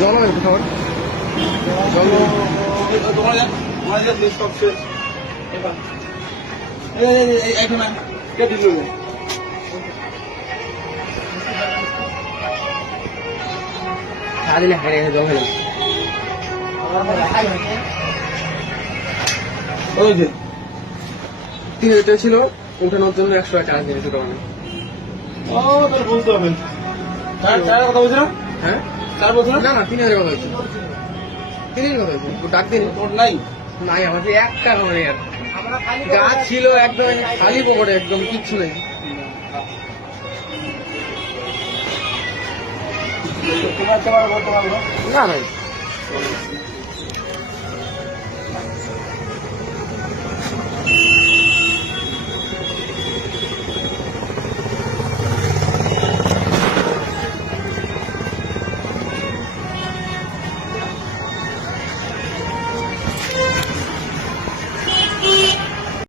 জল হবে খাবার জল সারাদিনে হারিয়ে জল হয়ে যাবে 3000 টাকা ছিল উঠানোর জন্য 100 টাকা চার্জ নিয়েছে দোকানে। বলতে হবে কথা বলছিল হ্যাঁ চার বছর না না 3000 কথা হয়েছে 3000 কথা হয়েছে ডাক দিন তোর নাই নাই আমাদের একটা করে আর গাছ ছিল একদম খালি পকেটে একদম কিচ্ছু নেই। তোমার বলতে পারবো না নাই